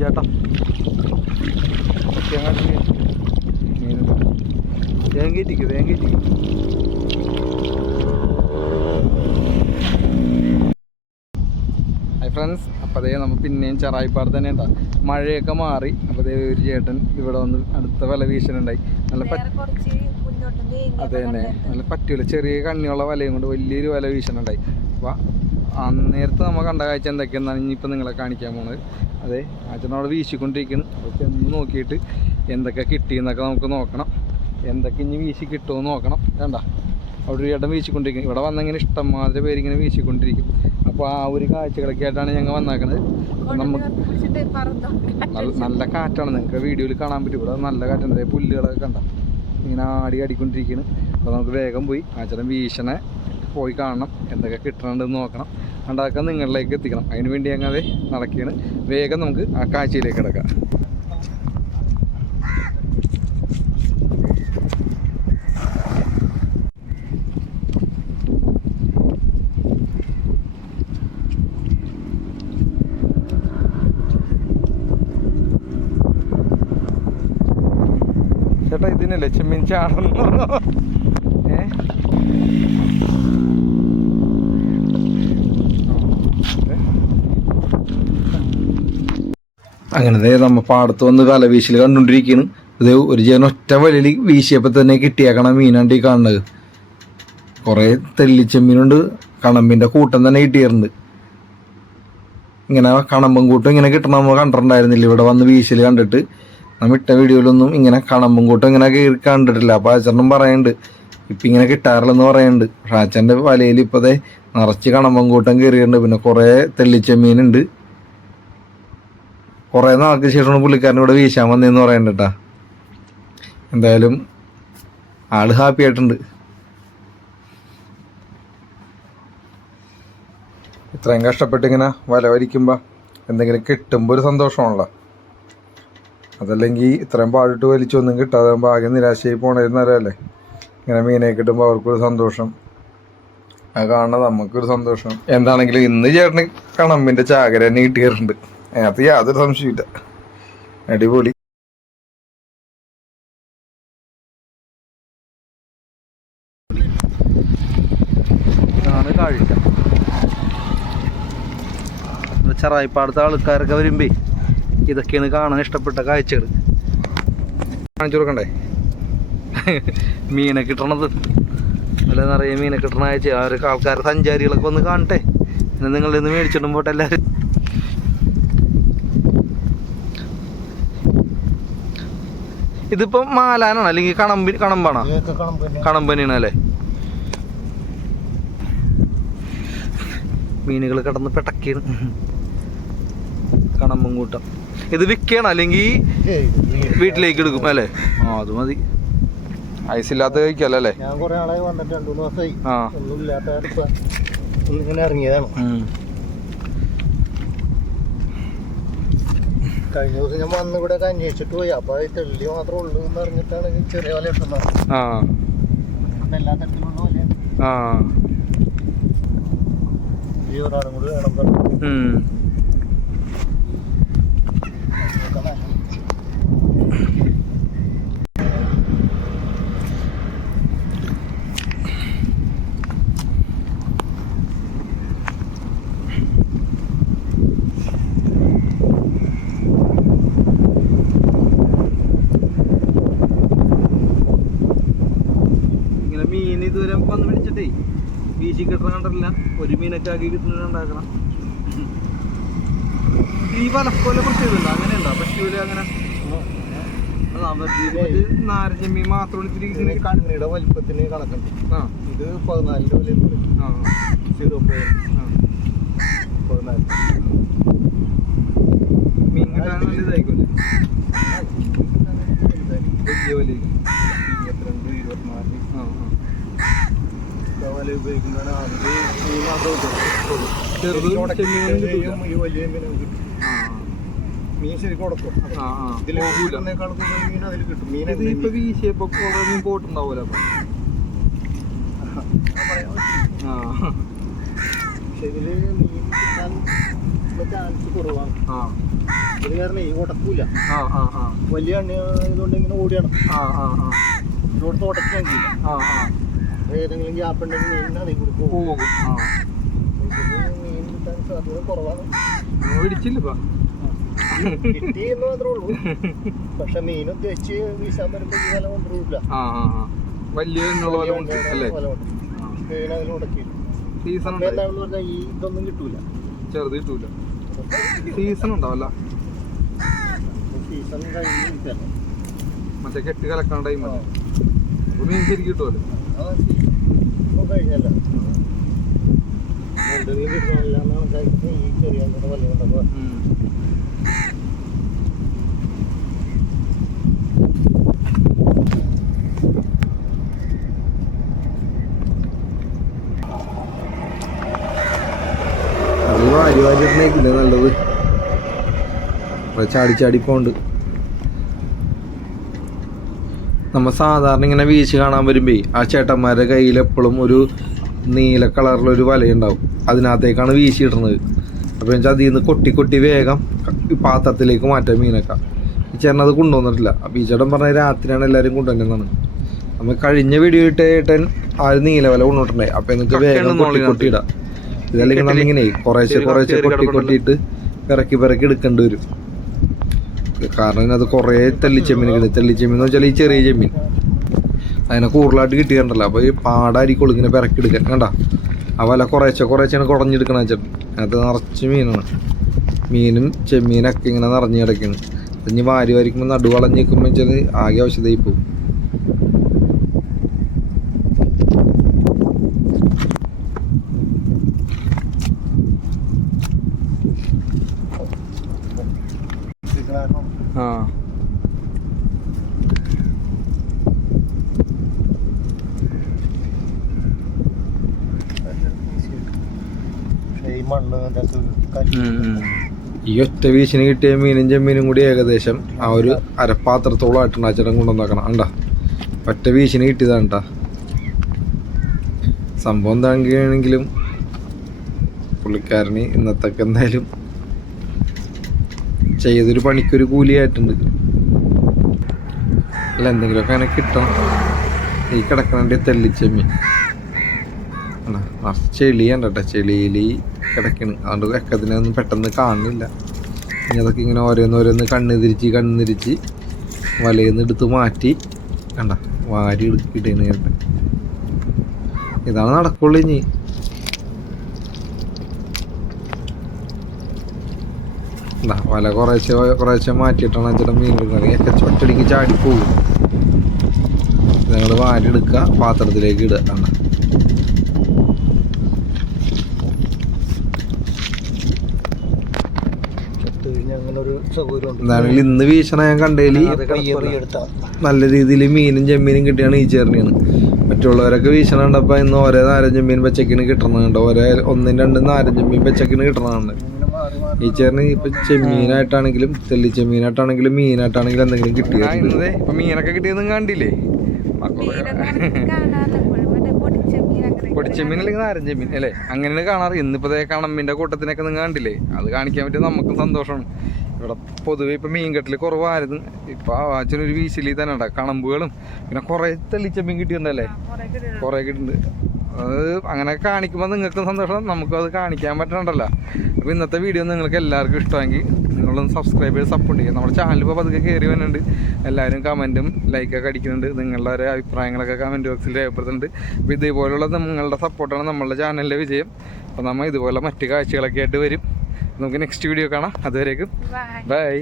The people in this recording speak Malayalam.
ചേട്ടാ. അങ്ങോട്ട് മീനുണ്ട് തേങ്ങേറ്റിക്ക് തേങ്ങേറ്റിക്ക് ഹായ് ഫ്രണ്ട്സ് അപ്പോൾ അതേ നമ്മൾ പിന്നെയും ചെറായിപ്പാട് തന്നെ ഉണ്ടാ മഴയൊക്കെ മാറി. അപ്പോൾ അതേ ഒരു ചേട്ടൻ ഇവിടെ വന്ന് അടുത്ത വല വീശനുണ്ടായി നല്ല അത് തന്നെ. നല്ല പറ്റൂല ചെറിയ കണ്ണിയുള്ള വലയും കൊണ്ട് വലിയൊരു വല വീശനുണ്ടായി അപ്പോൾ അന്നേരത്ത് നമ്മൾ കണ്ട കാഴ്ച എന്തൊക്കെയെന്നാണ് ഇനിയിപ്പോൾ നിങ്ങളെ കാണിക്കാൻ പോണത്. അതെ അച്ഛനോട് വീശിക്കൊണ്ടിരിക്കുന്നു. അപ്പോൾ ഒന്ന് നോക്കിയിട്ട് എന്തൊക്കെ കിട്ടിയെന്നൊക്കെ നമുക്ക് നോക്കണം. എന്തൊക്കെ ഇനി വീശി കിട്ടുമെന്ന് നോക്കണം. വേണ്ട അവിടെ ഒരു ഇടം വീശിക്കൊണ്ടിരിക്കും ഇവിടെ വന്നിങ്ങനെ ഇഷ്ടംമാതിരി പേരിങ്ങനെ വീശിക്കൊണ്ടിരിക്കും. അപ്പോൾ ആ ഒരു കാഴ്ചകളൊക്കെ ആയിട്ടാണ് ഞങ്ങൾ വന്നേക്കണത്. നമുക്ക് നല്ല കാറ്റാണ്. നിങ്ങൾക്ക് വീഡിയോയിൽ കാണാൻ പറ്റും. ഇവിടെ നല്ല കാറ്റാണ് പുല്ലുകളൊക്കെ കണ്ട. ഇങ്ങനെ ആടി ആടിക്കൊണ്ടിരിക്കുന്നു. അപ്പോൾ നമുക്ക് വേഗം പോയി. ആ ചേട്ടൻ വീശനെ പോയി കാണണം. എന്തൊക്കെ കിട്ടണമെന്ന് നോക്കണം. കണ്ടതൊക്കെ നിങ്ങളിലേക്ക് എത്തിക്കണം. അതിന് വേണ്ടി ഞങ്ങൾ നടക്കുകയാണ് വേഗം നമുക്ക് ആ കാഴ്ചയിലേക്ക് കിടക്കാം. ചേട്ടാ ഇതിനല്ലേ ചെമ്മീൻ ചാടണം ഏ? അങ്ങനെ ദേ നമ്മ പാടത്ത് വന്ന് കല വീശിൽ കണ്ടുകൊണ്ടിരിക്കുന്നു ഇത് ഒരു ജീവൻ ഒറ്റ വലിയ വീശിയപ്പോൾ തന്നെ കിട്ടിയേക്കണം മീനാണ്ട് ഈ കാണുന്നത്. കുറേ തെല്ലിച്ചെമ്മീനുണ്ട് കണമ്പിന്റെ കൂട്ടം തന്നെ കിട്ടിയിട്ടുണ്ട്. ഇങ്ങനെ കണമ്പും കൂട്ടും ഇങ്ങനെ കിട്ടണം നമ്മൾ കണ്ടിട്ടുണ്ടായിരുന്നില്ല. ഇവിടെ വന്ന് വീശിൽ കണ്ടിട്ട്. നമ്മ ഇട്ട വീഡിയോയിലൊന്നും ഇങ്ങനെ കണമ്പും കൂട്ടും ഇങ്ങനെ കയറി കണ്ടിട്ടില്ല. അപ്പോൾ അച്ഛനും പറയുന്നുണ്ട് ഇപ്പം ഇങ്ങനെ കിട്ടാറില്ലെന്ന് പറയുന്നുണ്ട് പക്ഷെ അച്ഛന്റെ വലയിൽ ഇപ്പോഴത്തെ നിറച്ച് കണമ്പും കൂട്ടം കയറിയിട്ടുണ്ട്. പിന്നെ കുറേ തെല്ലിച്ചെമ്മീനുണ്ട് കുറേ നാൾക്ക് ശേഷമാണ് പുള്ളിക്കാരൻ ഇവിടെ വീശാൻ വന്നതെന്ന് പറയണ്ടട്ടാ. എന്തായാലും ആൾ ഹാപ്പി ആയിട്ടുണ്ട്. ഇത്രയും കഷ്ടപ്പെട്ടിങ്ങനെ വല വരിക്കുമ്പോൾ എന്തെങ്കിലും കിട്ടുമ്പോൾ ഒരു സന്തോഷമാണല്ലോ. അതല്ലെങ്കിൽ ഇത്രയും പാടിട്ട് വലിച്ചൊന്നും കിട്ടാതെ ആകെ നിരാശയായി പോണേന്നല്ലേ ഇങ്ങനെ മീനെ കിട്ടുമ്പോൾ അവർക്കൊരു സന്തോഷം. അത് കാണുന്നത് നമുക്കൊരു സന്തോഷം. എന്താണെങ്കിലും ഇന്ന് ചേട്ടന് കണമ്പിന്റെ ചാകര തന്നെ കിട്ടിയിട്ടുണ്ട്. അതിനകത്ത് യാതൊരു സംശയമില്ല അടിപൊളി. കാഴ്ച. ചെറായിപ്പാടത്തെ ആൾക്കാരൊക്കെ വരുമ്പേ ഇതൊക്കെയാണ് കാണാൻ ഇഷ്ടപ്പെട്ട കാഴ്ചകൾ കാണിച്ചു കൊടുക്കണ്ടേ? മീനെ കിട്ടണത്. നല്ല നിറയെ മീനെ കിട്ടണ കാഴ്ച. അവരൊക്കെ സഞ്ചാരികളൊക്കെ ഒന്ന് കാണട്ടെ. പിന്നെ നിങ്ങളിൽ നിന്ന് മേടിച്ചിട്ടും പോട്ടെ എല്ലാവരും. ഇതിപ്പോ മാലാനാണ് അല്ലെങ്കിൽ കണമ്പി കണമ്പാണോ? കണമ്പനിയാണ് അല്ലേ? മീനുകൾ കിടന്ന് പെട്ടക്കാണ്. കണമ്പും കൂട്ടം. ഇത് വിൽക്കണം അല്ലെങ്കിൽ വീട്ടിലേക്ക് എടുക്കും അല്ലേ? ആ അത് മതി. ഐസില്ലാത്ത കഴിക്കല്ലോ അല്ലേ? ഞാൻ കുറെ ആളായി വന്നിട്ട് രണ്ടു മൂന്ന് ദിവസമായി. ആ. ഒന്നും ഇല്ലാത്ത ഇറങ്ങിയതാണ്. കഴിഞ്ഞ ദിവസം ഞാൻ വന്ന് ഇവിടെ ഒക്കെ അന്വേഷിച്ചിട്ട് പോയി. അപ്പൊ ഈ തെള്ളി മാത്രമേ ഉള്ളൂ എന്ന് അറിഞ്ഞിട്ടാണ് ചെറിയ വല ഇവിടെ എല്ലാ തരത്തിലുള്ള വലയാണ്. ഈ ഒരാളും കൂടി വേണം പറഞ്ഞു ഉം. ഇങ്ങനെ ഇതുവരെ വന്ന് പിടിച്ചിട്ടേ വീശി കിട്ടണ ഒരു മീനൊക്കെ ആക്കി കിട്ടുന്നത് ഉണ്ടാക്കണം. ഈ വലപ്പോലെ പ്രത്യേകത അങ്ങനെ ഉണ്ടോ പറ്റൂല അങ്ങനെ മീൻ ഇത്തിരി ഇങ്ങനെ കണ്ണിയുടെ വലിപ്പത്തിന് കണക്കുണ്ട്. ആ. ഇത് പതിനാലിന്റെ വില സീറോ. പതിനാല്. മീൻ കിട്ടാൻ നല്ല ഇതായിക്കോട്ടെ വലിയ വലിയ ഇരുപത്തിരണ്ട് ഇരുപത്തിനാല്. ആ ആ. വല ഉപയോഗിക്കുന്നതാണ് ഈ മാത്രം. ചെറുത് വലിയ മീനും കിട്ടും ആ മീൻ ശരിക്കും ഉടക്കും അതിൽ കിട്ടും. മീൻ ഇപ്പൊ വീശിയപ്പോ മീൻ പോട്ടുണ്ടാവൂല അപ്പൊ? ആ. പക്ഷെ ഇതിൽ മീൻ കിട്ടാൻ ചാൻസ് കുറവാണ്. ആ. ഇത് കാരണം ഈ ഉടക്കൂല. വലിയ ഇതുകൊണ്ട് ഇങ്ങനെ ഓടിയാണ് ഇതോടത്ത് ഉടക്കാൻ കഴിയില്ല ഏതെങ്കിലും ഗ്യാപ്പ് ഉണ്ടെങ്കിൽ മീനിന് അതിൽ കൂടി പോകും. പോകും. ആ. ഇതിന് മീൻ കിട്ടാൻ സാധ്യത കുറവാണ്. പിടിച്ചില്ല ഇപ്പൊ കിട്ടി എന്ന് മാത്രമേ ഉള്ളൂ പക്ഷെ മീൻ ഉദ്ദേശിച്ച് വീശാൻ വരുമ്പോൾ ഈ വല കൊണ്ടുവരില്ല. ആ ആ ആ. വലിയ എന്നുള്ള പോലെ ഉണ്ട് അല്ലേ? വല കൊണ്ട് മീൻ അതിൽ ഉടക്കി സീസൺ അപ്പൊ എന്താണെന്ന് പറഞ്ഞാൽ ഈ ഇതൊന്നും കിട്ടൂല. ചെറുത് കിട്ടൂല. സീസൺ ഉണ്ടാവല്ല സീസൺ കഴിഞ്ഞിരിക്കല്ലേ. മറ്റേ കെട്ട് കലക്കാൻ ടൈം. മീൻ ശരിക്കും കിട്ടുമല്ലോ കഴിഞ്ഞല്ല ഈ ചെറിയ വല കൊണ്ടപ്പോൾ അത് വാരി വാരിട്ടേക്കില്ല നല്ലത്. ചാടി ചാടി പോണ്ട് നമ്മ സാധാരണ ഇങ്ങനെ വീശ് കാണാൻ വരുമ്പേ ആ ചേട്ടന്മാരുടെ കയ്യിൽ എപ്പോഴും ഒരു നീല കളറിലൊരു വലയുണ്ടാവും. അതിനകത്തേക്കാണ് വീശിയിടുന്നത്. അപ്പോൾ വെച്ചാൽ അതിൽ നിന്ന് കൊട്ടി കൊട്ടി വേഗം പാത്രത്തിലേക്ക് മാറ്റാം മീനൊക്കെ. ഈ ചേട്ടൻ അത് കൊണ്ടുവന്നിട്ടില്ല. അപ്പോൾ ഈ ചേട്ടൻ പറഞ്ഞ രാത്രിയാണ് എല്ലാവരും കൊണ്ടുവരുന്നതാണ് നമ്മൾ കഴിഞ്ഞ വീഡിയോ ഇട്ട് ഏട്ടൻ ആ ഒരു നീല വല കൊണ്ടുവന്നിട്ടുണ്ടായി അപ്പോൾ എന്നിട്ട് വേഗം കൊട്ടി കൊട്ടിയിടാം ഇതല്ലെങ്കിൽ നമ്മളിങ്ങനെ കുറേശ്ശെ കുറേശ്ശെ കൊട്ടി കൊട്ടിയിട്ട് പിറക്കി പിറക്കി എടുക്കേണ്ടി വരും. കാരണം ഇതിനകത്ത് കുറേ തെല്ലിച്ചെമ്മീൻ തെല്ലിച്ചെമ്മീൻ എന്ന് വെച്ചാൽ ഈ ചെറിയ ചെമ്മീൻ. അതിനെ കൂടുതലായിട്ട് കിട്ടിയിട്ടുണ്ടല്ലോ. അപ്പോൾ ഈ പാടായിരിക്കും ഇങ്ങനെ പിറക്കി എടുക്കാൻ കണ്ട? ആ വല കുറേശ്ശെ കുറേശ്ശെയാണ് കുടഞ്ഞെടുക്കണ ചേട്ടൻ അതിനകത്ത് നിറച്ച് മീനാണ്. മീനും ചെമ്മീനൊക്കെ ഇങ്ങനെ നിറഞ്ഞു കിടക്കുന്നു ഇനി വാരി വരിക്കുമ്പോൾ നടുവളഞ്ഞ് നിൽക്കുമ്പോൾ വെച്ചാൽ ആകെ ഔഷധമായി പോകും കാരണം ആ. ഈ ഒറ്റ വീശിന് കിട്ടിയ മീനും ചെമ്മീനും കൂടി ഏകദേശം ആ ഒരു അരപ്പാത്രത്തോളം ആയിട്ടുണ്ട് അച്ചടം കൊണ്ടുവന്നാക്കണം. അണ്ട ഒറ്റ വീശിന് കിട്ടിയതാണ് ട്ടാ. സംഭവം എന്താണെങ്കിലും പുള്ളിക്കാരന് ഇന്നത്തൊക്കെ എന്തായാലും ചെയ്തൊരു പണിക്കൊരു കൂലിയായിട്ടുണ്ട്. അല്ല എന്തെങ്കിലുമൊക്കെ അങ്ങനെ കിട്ടണം. ഈ കിടക്കണ തെല്ലിച്ചമ്മി ആ ചെളിയാണ് കേട്ടോ ചെളിയിൽ കിടക്കണ്. അതുകൊണ്ട് വെക്കത്തിനൊന്നും പെട്ടെന്ന് കാണുന്നില്ല. ഇനി അതൊക്കെ ഇങ്ങനെ ഓരോന്ന് ഓരോന്ന് കണ്ണ് തിരിച്ച് കണ്ണ് തിരിച്ച് വലയിൽ നിന്ന് എടുത്ത് മാറ്റി കണ്ട? വാരി ഇടണ് കേട്ടെ. ഇതാണ് നടക്കുള്ളൂ ഇനി. വല കുറേശ്ശെ കുറേശ്ശെ മാറ്റിയിട്ടാണ് അച്ഛന്റെ മീൻ എടുക്കുന്നത് ഒക്കെ ഒറ്റടിക്ക് ചാടി പോകും ഞങ്ങൾ വാരി എടുക്കുക പാത്രത്തിലേക്ക് ഇടുക. ആണ്. ഒരു എന്താണെങ്കിലും ഇന്ന് വീശണ ഞാൻ കണ്ടതിൽ എടുത്താ. നല്ല രീതിയിൽ മീനും ചെമ്മീനും കിട്ടിയാണ് ഈ ചേർണിയാണ് മറ്റുള്ളവരൊക്കെ വീശണ കണ്ടപ്പോൾ ഇന്ന് ഓരോ നാരൻ മീൻ പച്ചക്കിന് കിട്ടണുണ്ട് ഓരോ ഒന്നും രണ്ടും ചെമ്മീൻ പച്ചക്കിന് കിട്ടണുണ്ട് ഈ ചേർന്ന് ഇപ്പൊ ചെമ്മീനായിട്ടാണെങ്കിലും തെല്ലി ചെമ്മീനായിട്ടാണെങ്കിലും മീനായിട്ടാണെങ്കിലും എന്തെങ്കിലും കിട്ടിയത് ഇപ്പൊ മീനൊക്കെ കിട്ടിയതും കണ്ടില്ലേ? പൊടിച്ചെമ്മീൻ അല്ലെങ്കിൽ നാരഞ്ചെമ്മീൻ അല്ലേ? അങ്ങനെയാണ് കാണാറ്. ഇന്നിപ്പോ ദേ കണമ്മിന്റെ കൂട്ടത്തിനൊക്കെ നിങ്ങൾ കണ്ടില്ലേ? അത് കാണിക്കാൻ പറ്റിയ നമുക്കും സന്തോഷമാണ്. ഇവിടെ പൊതുവെ ഇപ്പൊ മീൻകെട്ടിൽ കുറവായിരുന്നു. ഇപ്പൊ അച്ഛനൊരു വീശിലി തന്നെ ഉണ്ട് കണമ്പുകളും. പിന്നെ കൊറേ തെല്ലിച്ചെമ്മീൻ കിട്ടിയിട്ടുണ്ടല്ലേ? കൊറേ കിട്ടും കുറേ കിട്ടുന്നുണ്ട് അത് അങ്ങനെ കാണിക്കുമ്പോൾ നിങ്ങൾക്കും സന്തോഷം. നമുക്കും അത് കാണിക്കാൻ പറ്റണ്ടല്ലോ അപ്പോൾ ഇന്നത്തെ വീഡിയോ നിങ്ങൾക്ക് എല്ലാവർക്കും ഇഷ്ടമെങ്കിൽ നിങ്ങളൊന്ന് സബ്സ്ക്രൈബ് ചെയ്ത് സപ്പോർട്ട് ചെയ്യുക. നമ്മുടെ ചാനൽ ഇപ്പോൾ പതുക്കെ കയറി വരുന്നുണ്ട്. എല്ലാവരും കമന്റും ലൈക്കൊക്കെ അടിക്കുന്നുണ്ട്. നിങ്ങളുടെ ഒരു അഭിപ്രായങ്ങളൊക്കെ കമന്റ് ബോക്സിൽ രേഖപ്പെടുത്തുന്നുണ്ട്. അപ്പോൾ ഇതേപോലുള്ള നിങ്ങളുടെ സപ്പോർട്ടാണ് നമ്മളുടെ ചാനലിലെ വിജയം. അപ്പോൾ നമ്മൾ ഇതുപോലെ മറ്റു കാഴ്ചകളൊക്കെ ആയിട്ട് വരും. നമുക്ക് നെക്സ്റ്റ് വീഡിയോ കാണാം. അതുവരേക്കും. Bye bye